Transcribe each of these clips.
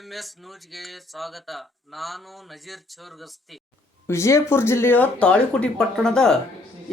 DMS ನ್ಯೂಸ್ಗೆ ಸ್ವಾಗತ. ನಾನು ನಜೀರ್ ಚೋರ್ಗಸ್ತಿ. ವಿಜಯಪುರ ಜಿಲ್ಲೆಯ ತಾಳಿಕೋಟೆ ಪಟ್ಟಣದ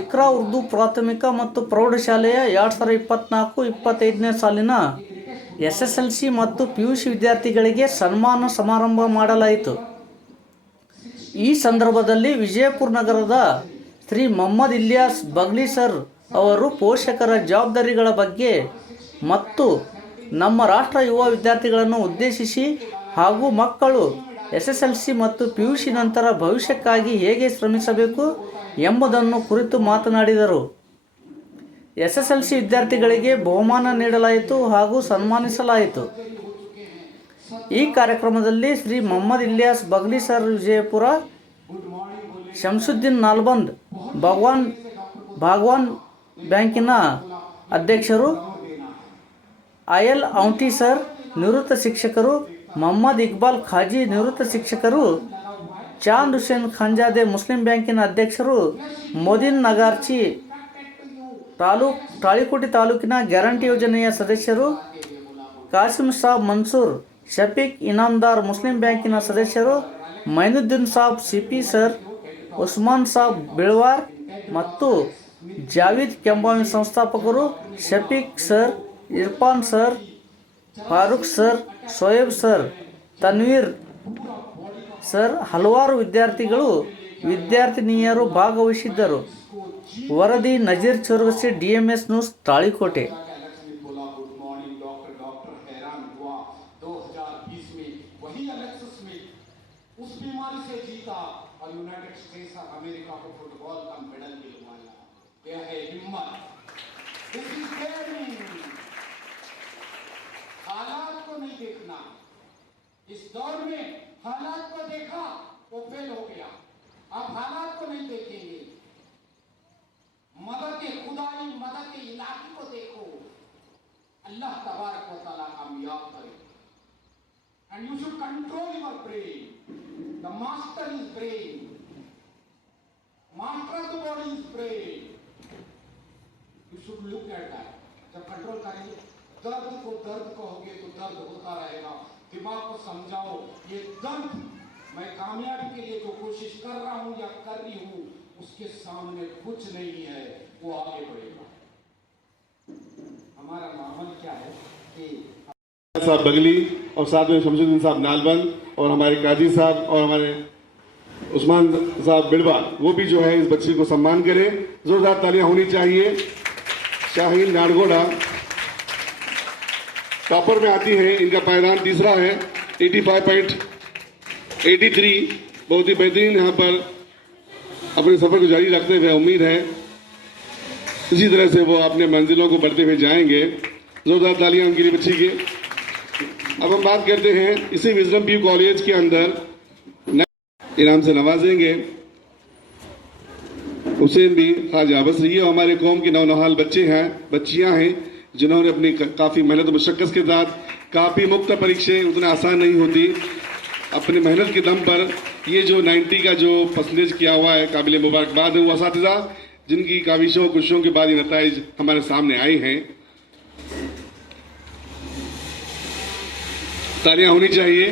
ಇಕ್ರಾ ಉರ್ದು ಪ್ರಾಥಮಿಕ ಮತ್ತು ಪ್ರೌಢಶಾಲೆಯ 2024-25ನೇ ಸಾಲಿನ SSLC ಮತ್ತು PUC ವಿದ್ಯಾರ್ಥಿಗಳಿಗೆ ಸನ್ಮಾನ ಸಮಾರಂಭ ಮಾಡಲಾಯಿತು. ಈ ಸಂದರ್ಭದಲ್ಲಿ ವಿಜಯಪುರ ನಗರದ ಶ್ರೀ ಮೊಹಮ್ಮದ್ ಇಲಿಯಾಸ್ ಬಗ್ಲಿ ಸರ್ ಅವರು ಪೋಷಕರ ಜವಾಬ್ದಾರಿಗಳ ಬಗ್ಗೆ ಮತ್ತು ನಮ್ಮ ರಾಷ್ಟ್ರ ಯುವ ವಿದ್ಯಾರ್ಥಿಗಳನ್ನು ಉದ್ದೇಶಿಸಿ ಹಾಗೂ ಮಕ್ಕಳು SSLC ಮತ್ತು PUC ನಂತರ ಭವಿಷ್ಯಕ್ಕಾಗಿ ಹೇಗೆ ಶ್ರಮಿಸಬೇಕು ಎಂಬುದನ್ನು ಕುರಿತು ಮಾತನಾಡಿದರು. SSLC ವಿದ್ಯಾರ್ಥಿಗಳಿಗೆ ಬಹುಮಾನ ನೀಡಲಾಯಿತು ಹಾಗೂ ಸನ್ಮಾನಿಸಲಾಯಿತು. ಈ ಕಾರ್ಯಕ್ರಮದಲ್ಲಿ ಶ್ರೀ ಮೊಹಮ್ಮದ್ ಇಲಿಯಾಸ್ ಬಗ್ಲಿ ಸರ್ ವಿಜಯಪುರ, ಶಂಸುದ್ದೀನ್ ನಾಲ್ಬಂದ್ ಭಾಗವಾನ್ ಬ್ಯಾಂಕಿನ ಅಧ್ಯಕ್ಷರು, IL ಔಂಟಿ ಸರ್ ನಿವೃತ್ತ ಶಿಕ್ಷಕರು, ಮೊಹಮ್ಮದ್ ಇಕ್ಬಾಲ್ ಖಾಜಿ ನಿವೃತ್ತ ಶಿಕ್ಷಕರು, ಚಾಂದ್ ಹುಸೇನ್ ಖಂಜಾದೆ ಮುಸ್ಲಿಂ ಬ್ಯಾಂಕಿನ ಅಧ್ಯಕ್ಷರು, ಮೋದಿನ್ ನಗಾರ್ಚಿ ತಾಳಿಕೋಟೆ ತಾಲೂಕಿನ ಗ್ಯಾರಂಟಿ ಯೋಜನೆಯ ಸದಸ್ಯರು, ಕಾಸಿಂ ಸಾಬ್ ಮನ್ಸೂರ್ ಶಫೀಕ್ ಇನಾಮ್ದಾರ್ ಮುಸ್ಲಿಂ ಬ್ಯಾಂಕಿನ ಸದಸ್ಯರು, ಮೈನುದ್ದೀನ್ ಸಾಬ್ CP ಸರ್, ಉಸ್ಮಾನ್ ಸಾಬ್ ಬಿಳ್ವಾರ್ ಮತ್ತು ಜಾವೀದ್ ಕೆಂಬಾವಿ ಸಂಸ್ಥಾಪಕರು, Shafiq sir, Irfan sir, Farooq sir, Shoaib sir, Tanveer sir, ಹಲವಾರು ವಿದ್ಯಾರ್ಥಿಗಳು ವಿದ್ಯಾರ್ಥಿನಿಯರು ಭಾಗವಹಿಸಿದ್ದರು. ವರದಿ Nazeer Chorgasti, DMS news, Talikote. United States of America को फुटबॉल का मेडल दिलवाया। यह है हिम्मत। This is daring. हालात को नहीं देखना। इस दौर में हालात को देखा वो फेल हो गया। अब हालात को नहीं देखेंगे, मदद खुदाई, मदद इलाही को देखो। अल्लाह तबारक व तआला कामयाब करे। And you should control your brain. The master is brain. Master of the body is brain. You should look at that. जब कंट्रोल करेंगे, दर्द को दर्द कहोगे तो दर्द होता रहेगा. दिमाग को समझाओ ये दर्द मैं कामयाबी के लिए जो कोशिश कर रहा हूं या कर रही हूं उसके सामने कुछ नहीं है, वो आगे बढ़ेगा. हमारा मामला क्या है कि साहब बगली और साथ में शमसुद्दीन साहब नालबंद और हमारे काजी साहब और हमारे उस्मान साहब बिड़वा, वो भी जो है इस बच्चे को सम्मान करें. जोरदार तालियां होनी चाहिए. शाहीन नाडगोड़ा टॉपर में आती है. इनका पायदान तीसरा है 85.83. बहुत ही बेहतरीन यहाँ पर अपने सफर को जारी रखते हुए उम्मीद है इसी तरह से वो अपने मंजिलों को बढ़ते हुए जाएंगे. जोरदार तालियां उनके लिए बच्ची के. अब हम बात करते हैं इसी विजडम PU कॉलेज के अंदर इनाम से नवाजेंगे हुसैन भी खाजा. बस ये हमारे कौम के नौनहाल बच्चे हैं, बच्चियां हैं जिन्होंने अपनी काफ़ी मेहनत और मशक्क़त के साथ काफ़ी मुक्त परीक्षाएं उतना आसान नहीं होती. अपनी मेहनत के दम पर ये जो 90 का जो परसेंटेज किया हुआ है, काबिल मुबारकबाद है वो असातिज़ा जिनकी काविशों कोशिशों के बाद ये नताइज हमारे सामने आए हैं. तालियां होनी चाहिए.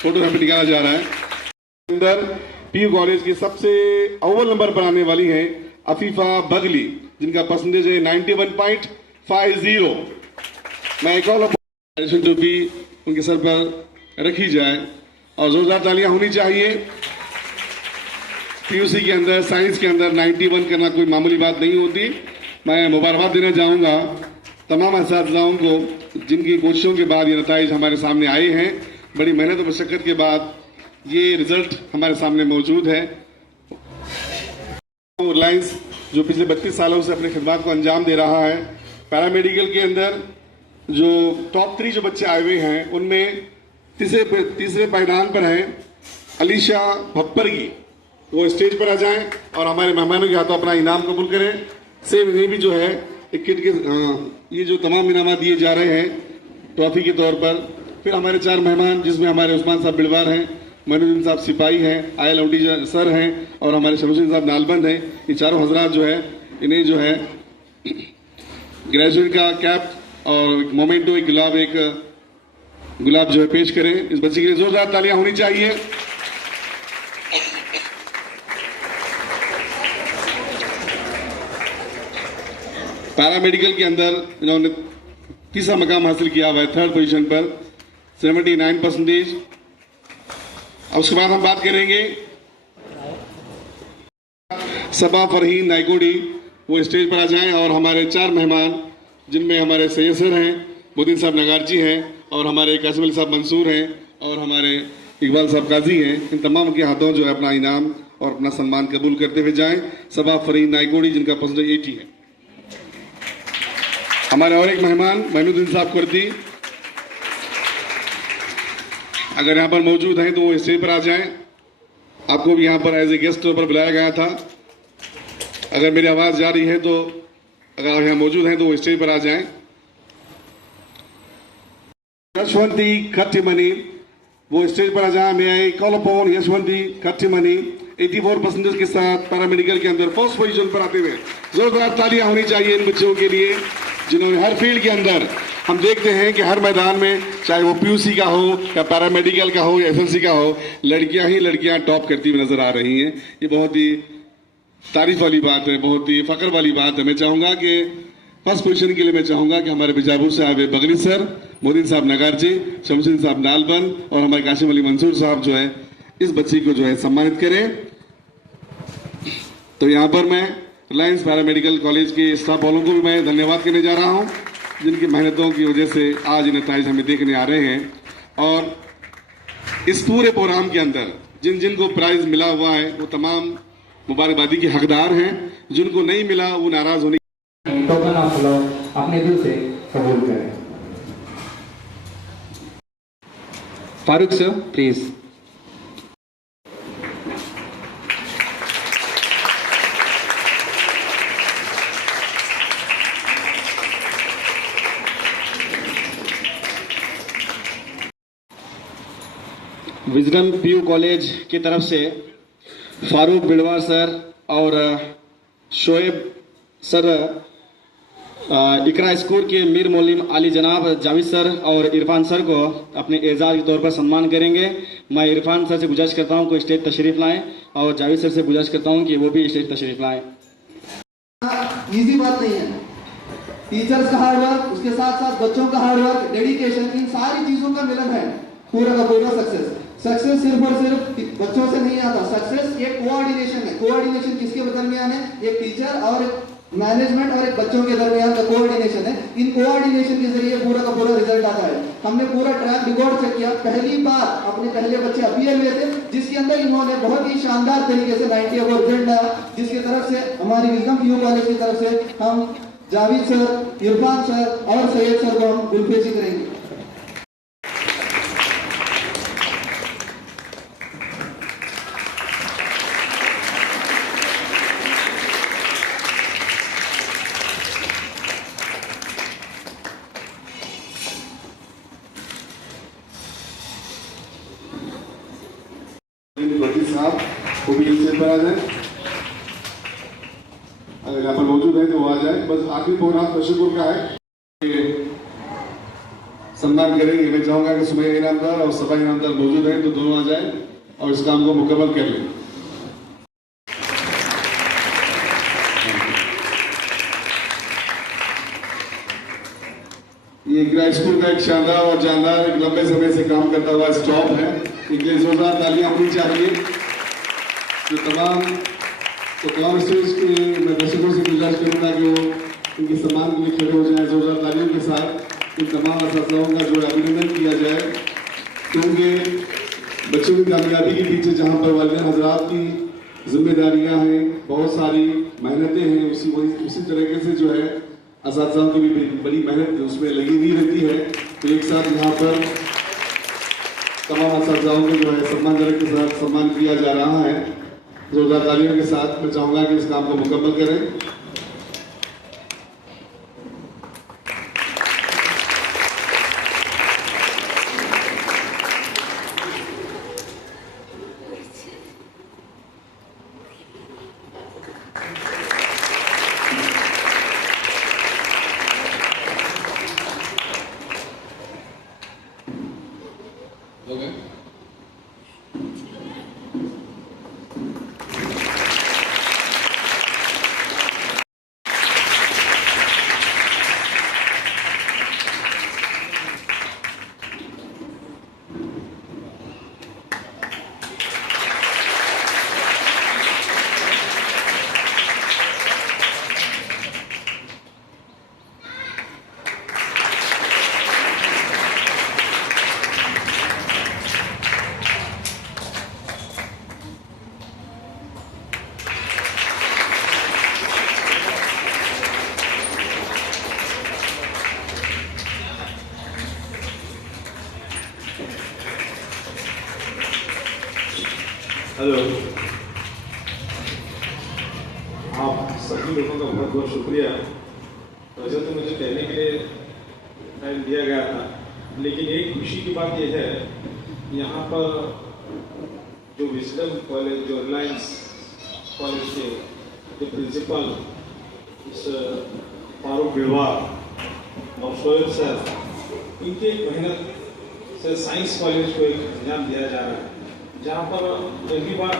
फोटो यहाँ पे निकाला जा रहा है. अंदर PU कॉलेज की सबसे अव्वल नंबर पर आने वाली है अफीफा बगली जिनका परसेंटेज है 91.50. मैं एक और टोपी उनके सर पर रखी जाए और जोरदार तालियां होनी चाहिए. PUC के अंदर साइंस के अंदर 91 करना कोई मामूली बात नहीं होती. मैं मुबारकबाद देना चाहूंगा तमाम असातिज़ाओं को जिनकी कोशिशों के बाद ये नताइज हमारे सामने आए हैं. बड़ी मेहनत और मशक्क़त के बाद ये रिजल्ट हमारे सामने मौजूद है. रिलायंस जो पिछले 32 सालों से अपने खिदमत को अंजाम दे रहा है. पैरामेडिकल के अंदर जो टॉप 3 जो बच्चे आए हुए हैं उनमें तीसरे पायदान पर हैं अलीशा भप्परगी. वो स्टेज पर आ जाएं और हमारे मेहमानों के हाथों अपना इनाम कबूल करें. सेम इन्हें भी जो है किट के ये जो तमाम इनाम दिए जा रहे हैं ट्रॉफी के तौर पर. फिर हमारे 4 मेहमान जिसमें हमारे उस्मान साहब बिलवार हैं, मनुद्दीन साहब सिपाही हैं, IL ಔಂಟಿ सर हैं और हमारे शमसुद्दीन साहब नालबंद हैं. ये चारों हजरात जो है इन्हें जो है ग्रेजुएट का कैप और मोमेंटो, एक गुलाब, एक गुलाब जो है पेश करें। इस बच्चे के लिए जोरदार तालियां होनी चाहिए। पैरामेडिकल के अंदर इन्होंने तीसरा मकाम हासिल किया हुआ है, 3rd पोजीशन पर 79%। अब उसके बाद हम बात करेंगे सबा फरहीन नाइकोडी, वो स्टेज पर आ जाएं और हमारे 4 मेहमान जिनमें हमारे सैयद सर हैं, मोदीन साहब नगारजी हैं और हमारे कासिम अली साहब मंसूर हैं और हमारे इकबाल साहब काजी हैं, इन तमाम के हाथों जो है अपना इनाम और अपना सम्मान कबूल करते हुए जाएं। सबा फरहीन नाइकोडी जिनका परसेंटेज 80 है। हमारे और एक मेहमान महमूदुद्दीन साहब कुर्दी, अगर यहाँ पर मौजूद हैं तो वो स्टेज पर आ जाएं। आपको भी यहाँ पर एज ए गेस्ट पर बुलाया गया था। अगर मेरी आवाज़ जा रही है तो अगर आप यहाँ मौजूद हैं तो वो स्टेज पर आ जाएं। यशवंती खट्टीमनी, वो स्टेज पर आ जाए। मैं आई कॉल अपॉन यशवंती खट्टीमनी 84% के साथ पैरामेडिकल के अंदर 1st पोजीशन पर आते हुए जोरदार तालियां होनी चाहिए इन बच्चों के लिए जिन्होंने हर फील्ड के अंदर, हम देखते हैं कि हर मैदान में चाहे वो पीयूसी का हो या पैरामेडिकल का हो या एफएलसी का हो, लड़कियां ही लड़कियां टॉप करती हुई नजर आ रही हैं। ये बहुत ही तारीफ वाली बात है, बहुत ही फख्र वाली बात है। मैं चाहूंगा कि 1st पोजीशन के लिए मैं चाहूंगा कि हमारे बीजापुर से आए बगली सर, मोदीन साहब नगारजी, शमशीन साहब नालबंद और हमारे कासिम अली मंसूर साहब जो है इस बच्ची को जो है सम्मानित करें। तो यहाँ पर मैं रिलायंस पैरामेडिकल कॉलेज के स्टाफ वालों को भी मैं धन्यवाद करने जा रहा हूँ जिनकी मेहनतों की वजह से आज ये नतीजे हमें देखने आ रहे हैं। और इस पूरे प्रोग्राम के अंदर जिन जिन को प्राइज मिला हुआ है वो तमाम मुबारकबादी के हकदार हैं, जिनको नहीं मिला वो नाराज होने टोकन ऑफ लव अपने दिल से कबूल करें। Farooq sir please. Wisdom PU college की तरफ से फारूक बिडवार सर और शोएब सर, इकरा स्कूल के मीर मौलिम अली जनाब जावेद सर और इरफान सर को अपने एजाज के तौर पर सम्मान करेंगे। मैं इरफान सर से गुजारिश करता हूं कि स्टेज तशरीफ लाएं और जावेद सर से गुजारिश करता हूं कि वो भी स्टेज तशरीफ लाएं। इजी बात नहीं है। टीचर्स का हार्डवर्क, उसके साथ साथ बच्चों का हार्डवर्क, डेडिकेशन, इन सारी चीजों का मिलन है पूरा का पूरा सक्सेस। सक्सेस सिर्फ और सिर्फ बच्चों से नहीं आता। सक्सेस एक कोऑर्डिनेशन है। कोऑर्डिनेशन किसके दरमियान है? एक टीचर और मैनेजमेंट और एक बच्चों के दरमियान का कोऑर्डिनेशन है। इन कोऑर्डिनेशन के जरिए पूरा का पूरा रिजल्ट आता है। हमने पूरा ट्रैक रिकॉर्ड चेक किया। पहली बार अपने पहले बच्चे अपीयर हुए थे जिसके अंदर इन्होंने बहुत ही शानदार तरीके से 90 अबव रिजल्ट लाया, जिसकी तरफ से हमारी विजडम पीयू कॉलेज की तरफ से हम जावेद सर, इरफान सर और सैयद सर को हम गुलफेजी करेंगे। साहब वो भी स्टेज पर आ जाए। अगर यहाँ पर मौजूद है तो वो आ जाए। बस आखिरी प्रोग्राम तशक्कुर का है, सम्मान करेंगे। मैं चाहूंगा कि सुमैया इनामदार और सफा इनामदार मौजूद हैं तो दोनों आ जाए और इस काम को मुकम्मल कर लें। ये इकरा स्कूल का एक शानदार और जानदार एक लंबे समय से काम करता हुआ स्टॉप है, इनके जोरदार तालियां होनी चाहिए। जो तमाम स्टेज के मैं दर्शकों से गुजारिश करूंगा कि वो इनके सम्मान के लिए खड़े हो जाए। जोरदार तालियों के साथ इन तमाम असातिज़ाओं का जो है अभिनंदन किया जाए, क्योंकि बच्चों की कामयाबी के पीछे जहाँ पर वालिदैन हजरात की जिम्मेदारियाँ हैं, बहुत सारी मेहनतें हैं, उसी तरीके से जो है असातिज़ाओं की भी बड़ी मेहनत उसमें लगी हुई रहती है। तो एक साथ यहाँ पर तमाम असातिज़ाओं को जो है सम्मानजनक के साथ सम्मान किया जा रहा है। जोरदार तालियों के साथ मैं चाहूँगा कि इस काम को मुकम्मल करें। हो गए? हेलो, आप सभी लोगों का बहुत बहुत शुक्रिया। वैसे तो मुझे कहने के लिए टाइम दिया गया था, लेकिन एक खुशी की बात यह है, यहाँ पर जो विजडम कॉलेज, जो रिलायंस कॉलेज के जो प्रिंसिपल इस फारूक बिलवार और शोएब सर, इनके मेहनत से साइंस कॉलेज को एक अंजाम दिया जा रहा है, जहाँ पर पहली बार